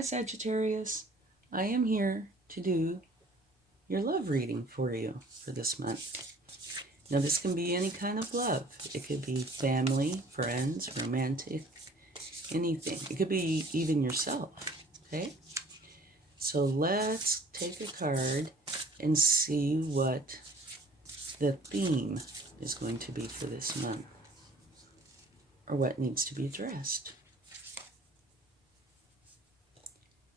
Hi, Sagittarius. I am here to do your love reading for you for this month. Now, this can be any kind of love. It could be family, friends, romantic, anything. It could be even yourself, okay? So let's take a card and see what the theme is going to be for this month, or what needs to be addressed.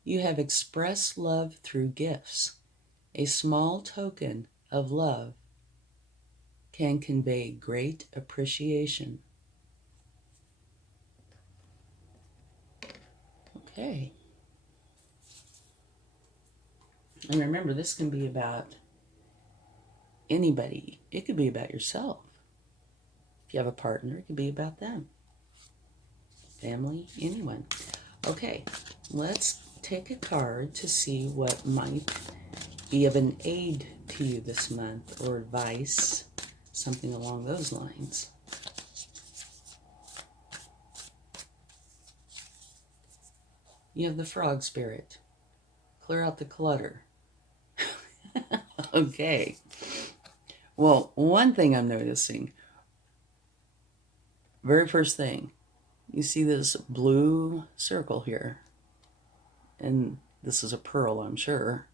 You have expressed love through gifts. A small token of love can convey great appreciation. Okay. And remember, this can be about anybody. It could be about yourself. If you have a partner, it could be about them. Family, anyone. Okay, let's take a card to see what might be of an aid to you this month, or advice, something along those lines. You have the frog spirit. Clear out the clutter. Okay. Well, one thing I'm noticing, very first thing, you see this blue circle here. And this is a pearl, I'm sure.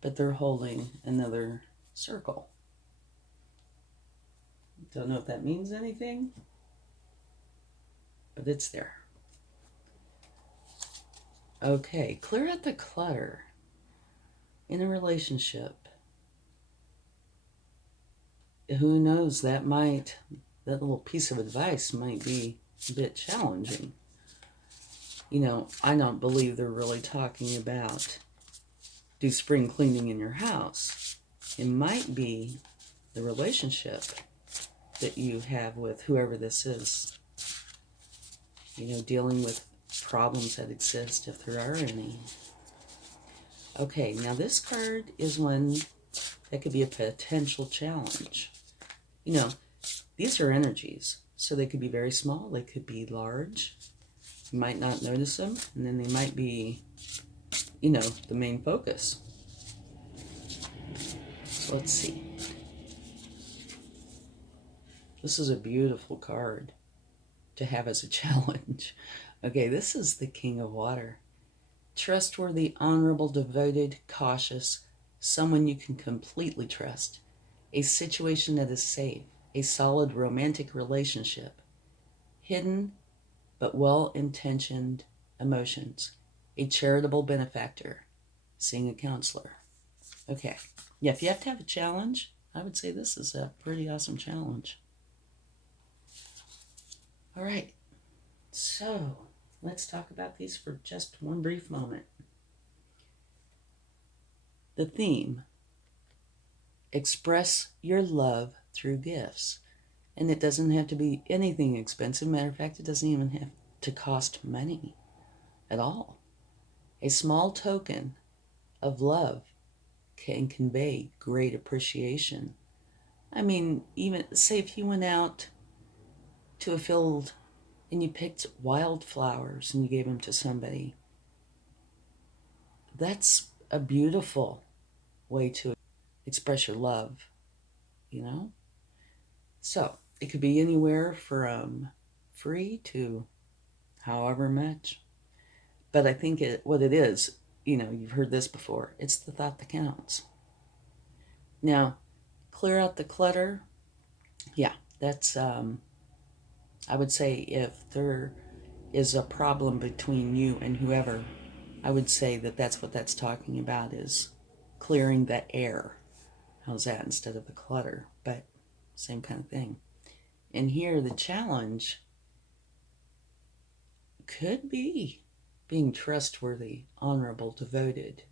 But they're holding another circle. Don't know if that means anything, but it's there. Okay, clear out the clutter in a relationship. Who knows, that little piece of advice might be a bit challenging. You know, I don't believe they're really talking about do spring cleaning in your house. It might be the relationship that you have with whoever this is. You know, dealing with problems that exist, if there are any. Okay, now this card is one that could be a potential challenge. You know, these are energies, so they could be very small, they could be large. You might not notice them, and then they might be, you know, the main focus. So let's see. This is a beautiful card to have as a challenge. Okay, this is the King of Water. Trustworthy, honorable, devoted, cautious, someone you can completely trust. A situation that is safe, a solid romantic relationship. Hidden but well-intentioned emotions. A charitable benefactor. Seeing a counselor. Okay, yeah, if you have to have a challenge, I would say this is a pretty awesome challenge. All right, so let's talk about these for just one brief moment. The theme, express your love through gifts. And it doesn't have to be anything expensive. Matter of fact, it doesn't even have to cost money at all. A small token of love can convey great appreciation. I mean, even say if you went out to a field and you picked wildflowers and you gave them to somebody, that's a beautiful way to express your love, you know? So it could be anywhere from free to however much. But I think what it is, you know, you've heard this before, it's the thought that counts. Now, clear out the clutter. Yeah, that's, I would say if there is a problem between you and whoever, I would say that that's what that's talking about, is clearing the air. How's that, instead of the clutter? But same kind of thing. And here the challenge could be being trustworthy, honorable, devoted.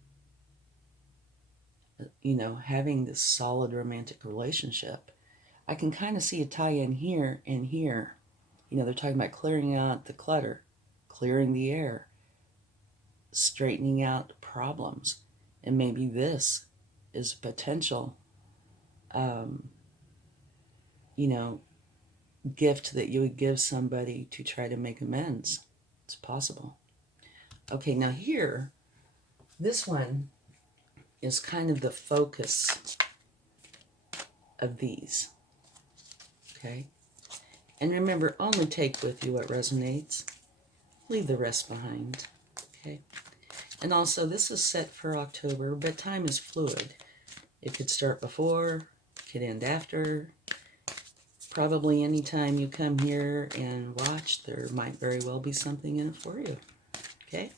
You know, having this solid romantic relationship. I can kind of see a tie-in here and here. You know, they're talking about clearing out the clutter, clearing the air, straightening out problems. And maybe this is a potential, you know, gift that you would give somebody to try to make amends. It's possible. Okay, now here, this one is kind of the focus of these. Okay? And remember, only take with you what resonates. Leave the rest behind. Okay? And also, this is set for October, but time is fluid. It could start before, could end after. Probably anytime you come here and watch, there might very well be something in it for you. Okay?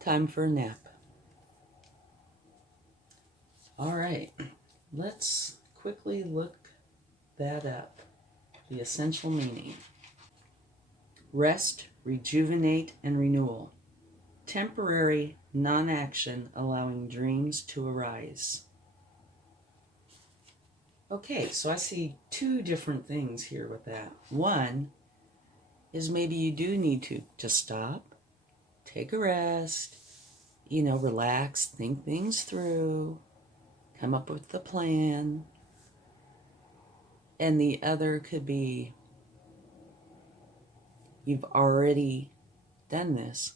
Time for a nap. All right, let's quickly look that up. The essential meaning. Rest, rejuvenate, and renewal. Temporary non-action allowing dreams to arise. Okay, so I see two different things here with that. One is maybe you do need to just stop, take a rest, relax, think things through, come up with a plan. And the other could be you've already done this,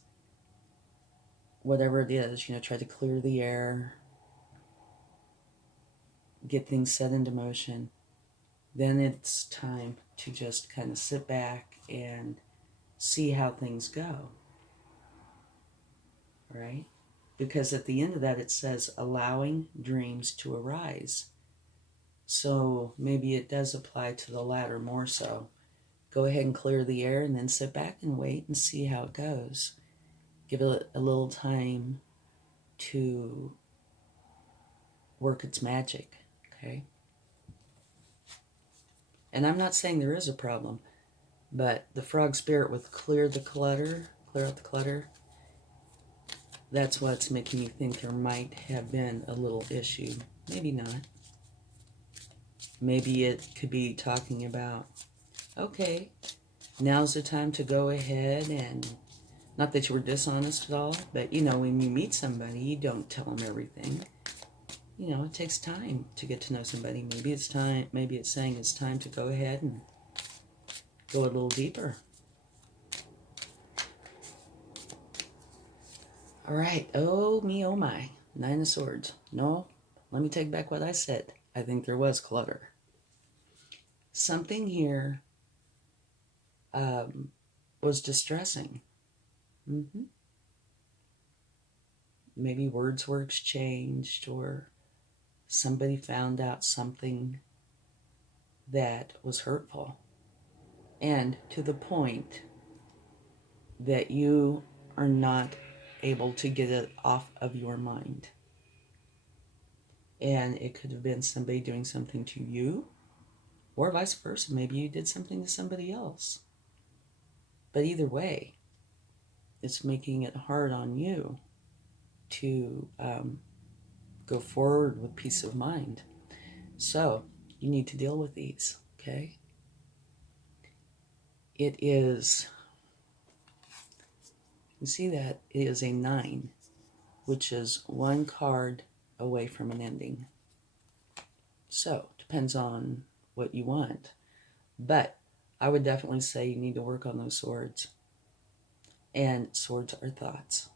whatever it is, try to clear the air, get things set into motion. Then it's time to just kind of sit back and see how things go, right? Because at the end of that, it says allowing dreams to arise. So maybe it does apply to the latter more so. Go ahead and clear the air and then sit back and wait and see how it goes. Give it a little time to work its magic, okay? And I'm not saying there is a problem, but the frog spirit with clear out the clutter, that's what's making me think there might have been a little issue. Maybe not. Maybe it could be talking about, okay, now's the time to go ahead and, not that you were dishonest at all, but when you meet somebody, you don't tell them everything. It takes time to get to know somebody. Maybe it's saying it's time to go ahead and go a little deeper. All right. Oh, me, oh, my. Nine of Swords. No, let me take back what I said. I think there was clutter. Something here was distressing. Maybe words were exchanged, or somebody found out something that was hurtful. And to the point that you are not able to get it off of your mind. And it could have been somebody doing something to you, or vice versa. Maybe you did something to somebody else. But either way, it's making it hard on you to go forward with peace of mind. So you need to deal with these, okay? It is, you see that it is a 9, which is one card away from an ending. So, depends on what you want. But I would definitely say you need to work on those swords. And swords are thoughts.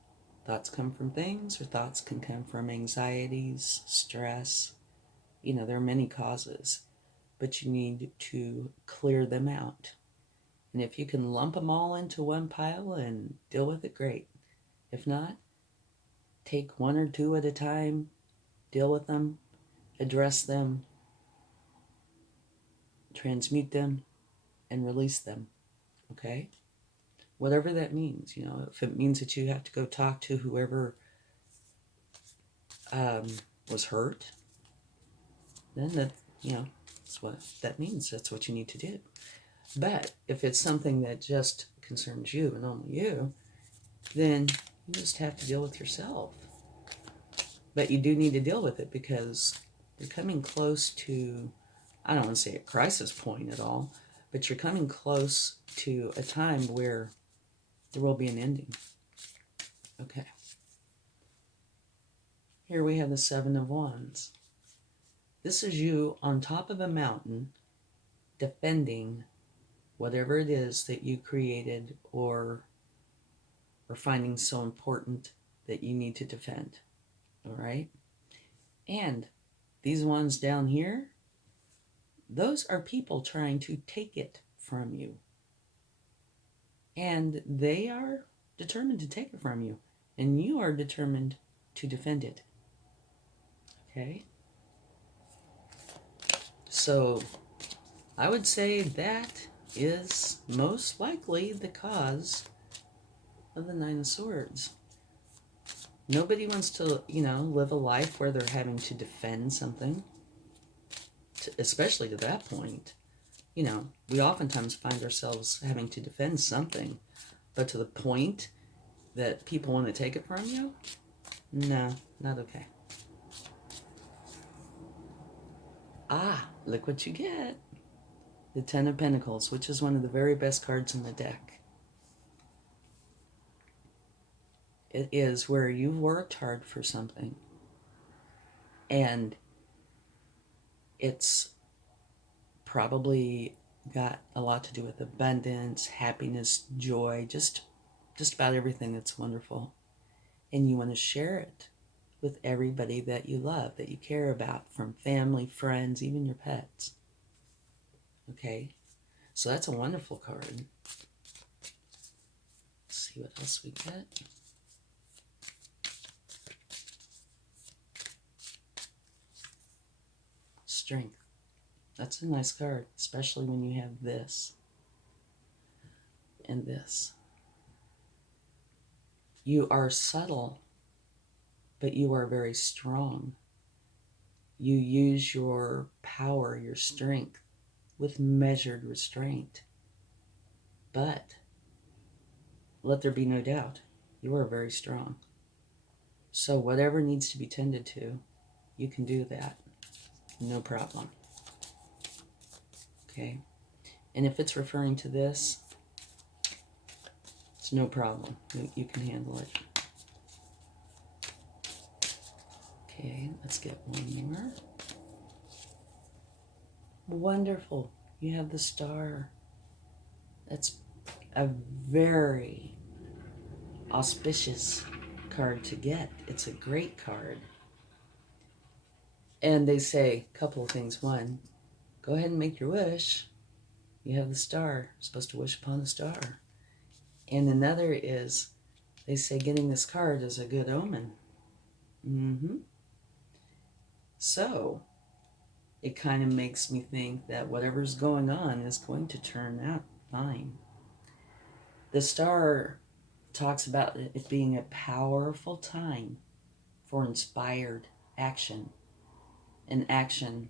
Thoughts come from things, or thoughts can come from anxieties, stress. There are many causes, but you need to clear them out. And if you can lump them all into one pile and deal with it, great. If not, take one or two at a time, deal with them, address them, transmute them, and release them, okay? Whatever that means, if it means that you have to go talk to whoever was hurt, then that's what that means. That's what you need to do. But if it's something that just concerns you and only you, then you just have to deal with yourself. But you do need to deal with it because you're coming close to, I don't want to say a crisis point at all, but you're coming close to a time where there will be an ending. Okay. Here we have the 7 of Wands. This is you on top of a mountain defending whatever it is that you created or are finding so important that you need to defend. All right? And these ones down here, those are people trying to take it from you. And they are determined to take it from you. And you are determined to defend it. Okay? So I would say that is most likely the cause of the Nine of Swords. Nobody wants to, live a life where they're having to defend something, especially to that point. We oftentimes find ourselves having to defend something, but to the point that people want to take it from you? No, not okay. Look what you get. The Ten of Pentacles, which is one of the very best cards in the deck. It is where you've worked hard for something. And it's probably got a lot to do with abundance, happiness, joy, just about everything that's wonderful. And you want to share it with everybody that you love, that you care about, from family, friends, even your pets. Okay? So that's a wonderful card. Let's see what else we get. Strength. That's a nice card, especially when you have this and this. You are subtle, but you are very strong. You use your power, your strength, with measured restraint. But let there be no doubt, you are very strong. So whatever needs to be tended to, you can do that. No problem. Okay? And if it's referring to this, it's no problem. You can handle it. Okay, let's get one more. Wonderful. You have the Star. That's a very auspicious card to get. It's a great card. And they say a couple of things. One, go ahead and make your wish. You have the Star. You're supposed to wish upon the star. And another is, they say getting this card is a good omen. So, it kind of makes me think that whatever's going on is going to turn out fine. The Star talks about it being a powerful time for inspired action. And action,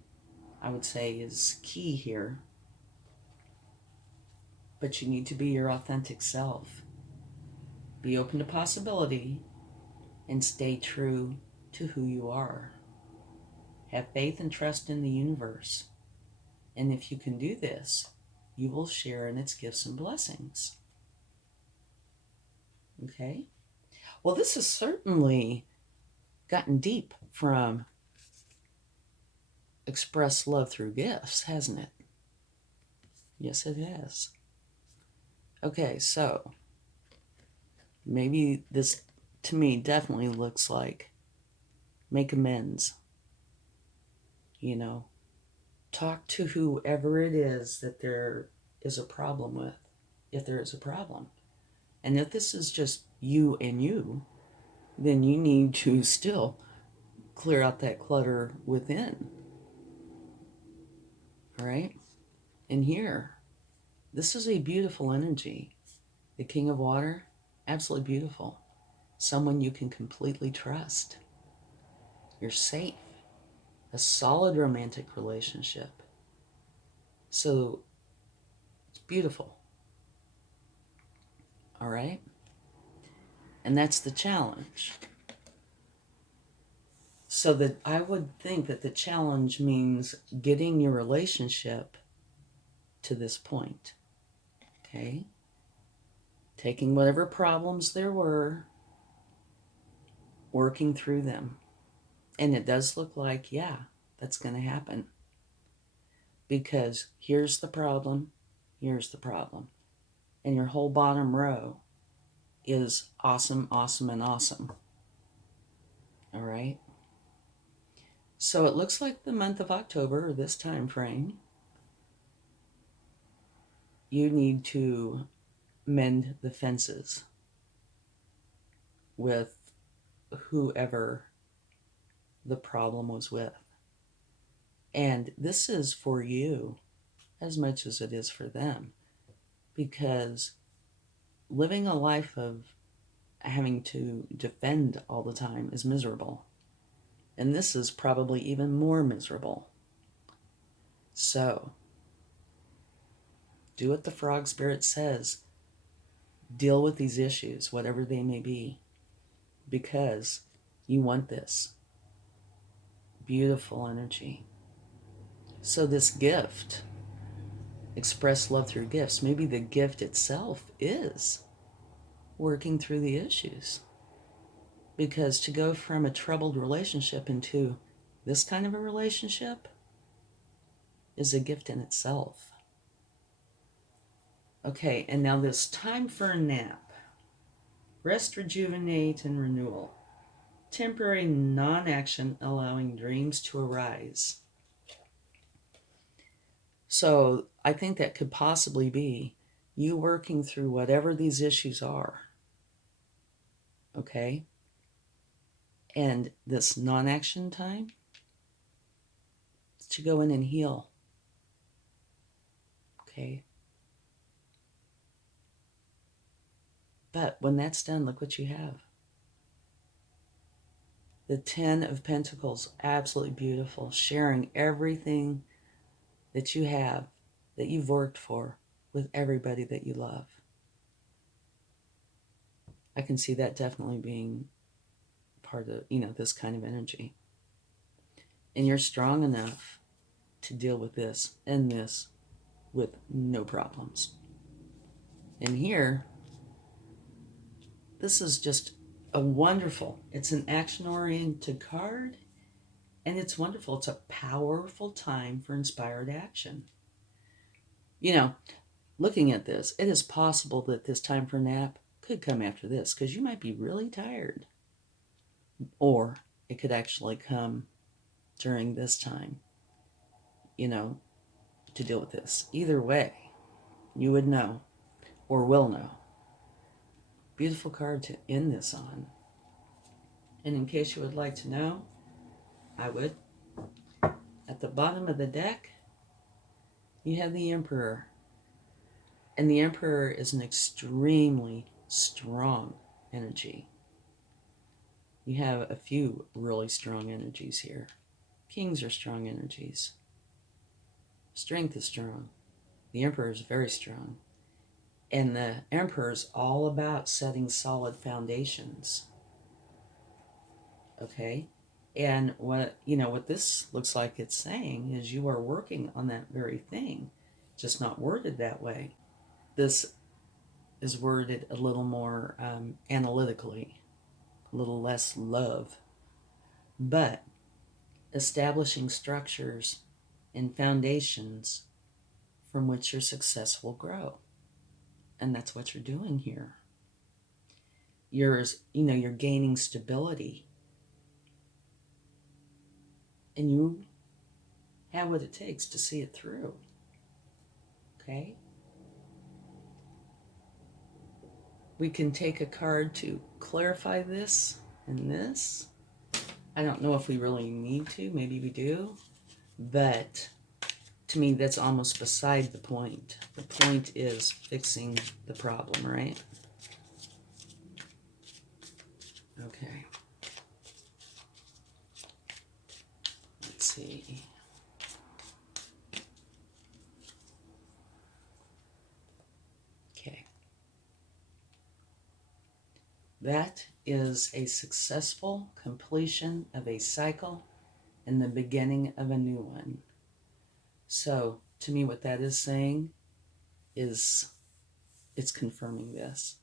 I would say, is key here. But you need to be your authentic self. Be open to possibility and stay true to who you are. Have faith and trust in the universe. And if you can do this, you will share in its gifts and blessings. Okay? Well, this has certainly gotten deep from express love through gifts, hasn't it? Yes, it has. Okay, so maybe this, to me, definitely looks like make amends. Talk to whoever it is that there is a problem with, if there is a problem. And if this is just you and you, then you need to still clear out that clutter within. All right? And here, this is a beautiful energy. The King of Water, absolutely beautiful. Someone you can completely trust. You're safe. A solid romantic relationship. So, it's beautiful. All right? And that's the challenge. So that I would think that the challenge means getting your relationship to this point. Okay? Taking whatever problems there were, working through them. And it does look like, yeah, that's going to happen. Because here's the problem. Here's the problem. And your whole bottom row is awesome, awesome, and awesome. All right? So it looks like the month of October, or this time frame, you need to mend the fences with whoever the problem was with. And this is for you as much as it is for them, because living a life of having to defend all the time is miserable. And this is probably even more miserable. So, do what the frog spirit says. Deal with these issues, whatever they may be, because you want this beautiful energy. So this gift, express love through gifts, maybe the gift itself is working through the issues. Because to go from a troubled relationship into this kind of a relationship is a gift in itself. Okay, and now this time for a nap. Rest, rejuvenate, and renewal. Temporary non-action allowing dreams to arise. So I think that could possibly be you working through whatever these issues are. Okay? And this non-action time is to go in and heal. Okay? But when that's done, look what you have. The 10 of Pentacles, absolutely beautiful. Sharing everything that you have, that you've worked for, with everybody that you love. I can see that definitely being part of, this kind of energy. And you're strong enough to deal with this and this with no problems. And here, this is just a wonderful, it's an action-oriented card, and it's wonderful. It's a powerful time for inspired action. Looking at this, it is possible that this time for nap could come after this, because you might be really tired. Or it could actually come during this time, to deal with this. Either way, you would know, or will know. Beautiful card to end this on. And in case you would like to know, I would. At the bottom of the deck, you have the Emperor. And the Emperor is an extremely strong energy. You have a few really strong energies here. Kings are strong energies. Strength is strong. The Emperor is very strong. And the Emperor is all about setting solid foundations. Okay? And what this looks like it's saying is you are working on that very thing, just not worded that way. This is worded a little more analytically, a little less love, but establishing structures and foundations from which your success will grow. And that's what you're doing here. You're gaining stability. And you have what it takes to see it through. Okay? We can take a card to clarify this and this. I don't know if we really need to. Maybe we do. But to me, that's almost beside the point. The point is fixing the problem, right? Okay. Let's see. Okay. That is a successful completion of a cycle and the beginning of a new one. So, to me, what that is saying is it's confirming this.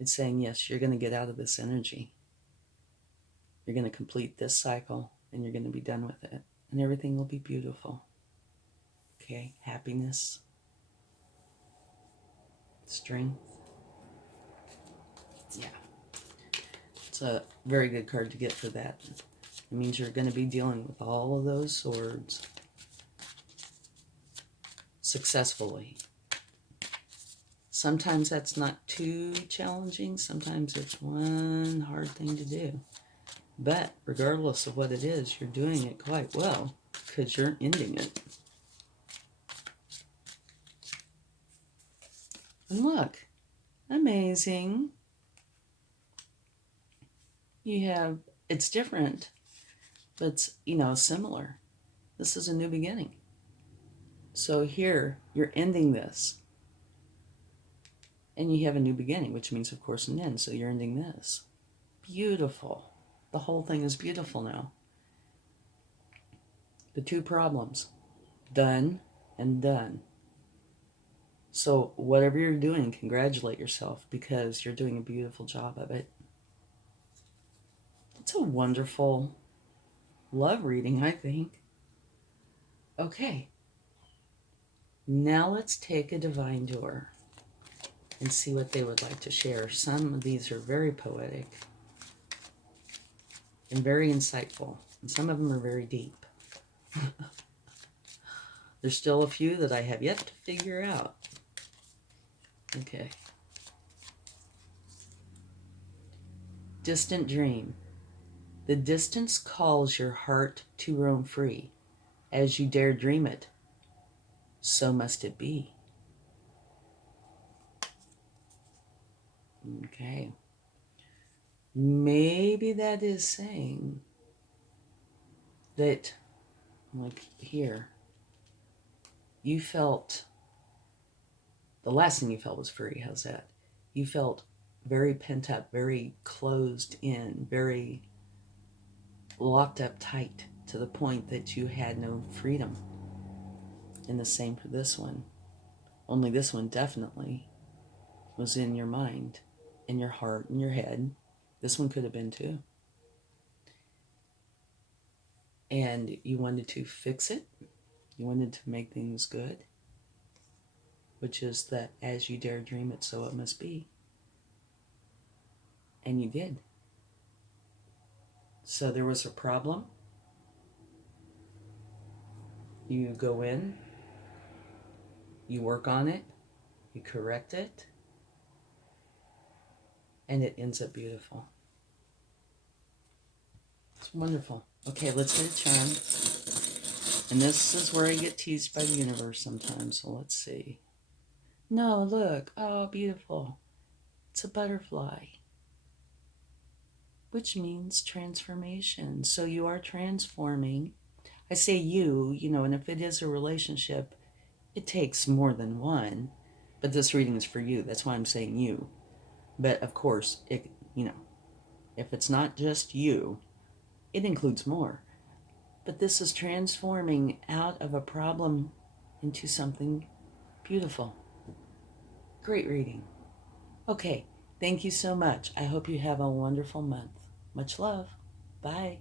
It's saying, yes, you're going to get out of this energy. You're going to complete this cycle, and you're going to be done with it. And everything will be beautiful. Okay? Happiness. Strength. Yeah. It's a very good card to get for that. It means you're going to be dealing with all of those swords successfully. Sometimes that's not too challenging. Sometimes it's one hard thing to do. But regardless of what it is, you're doing it quite well because you're ending it. And look, amazing. You have, it's different, but it's, similar. This is a new beginning. So here, you're ending this. And you have a new beginning, which means, of course, an end. So you're ending this. Beautiful. The whole thing is beautiful now. The two problems, done and done. So whatever you're doing, congratulate yourself because you're doing a beautiful job of it. It's a wonderful love reading, I think. Okay. Now let's take a divine door and see what they would like to share. Some of these are very poetic and very insightful, and some of them are very deep. There's still a few that I have yet to figure out. Okay. Distant dream. The distance calls your heart to roam free. As you dare dream it, so must it be. Okay. Maybe that is saying that, like here, you felt, the last thing you felt was free. How's that? You felt very pent up, very closed in, very locked up tight to the point that you had no freedom. And the same for this one. Only this one definitely was in your mind, in your heart, in your head. This one could have been too. And you wanted to fix it. You wanted to make things good. Which is that as you dare dream it, so it must be. And you did. So there was a problem. You go in. You work on it. You correct it. And it ends up beautiful. It's wonderful. Okay, let's get a charm. And this is where I get teased by the universe sometimes. So let's see. No, look. Oh, beautiful. It's a butterfly. Which means transformation. So you are transforming. I say you, and if it is a relationship, it takes more than one. But this reading is for you. That's why I'm saying you. But of course, if it's not just you, it includes more. But this is transforming out of a problem into something beautiful. Great reading. Okay, thank you so much. I hope you have a wonderful month. Much love. Bye.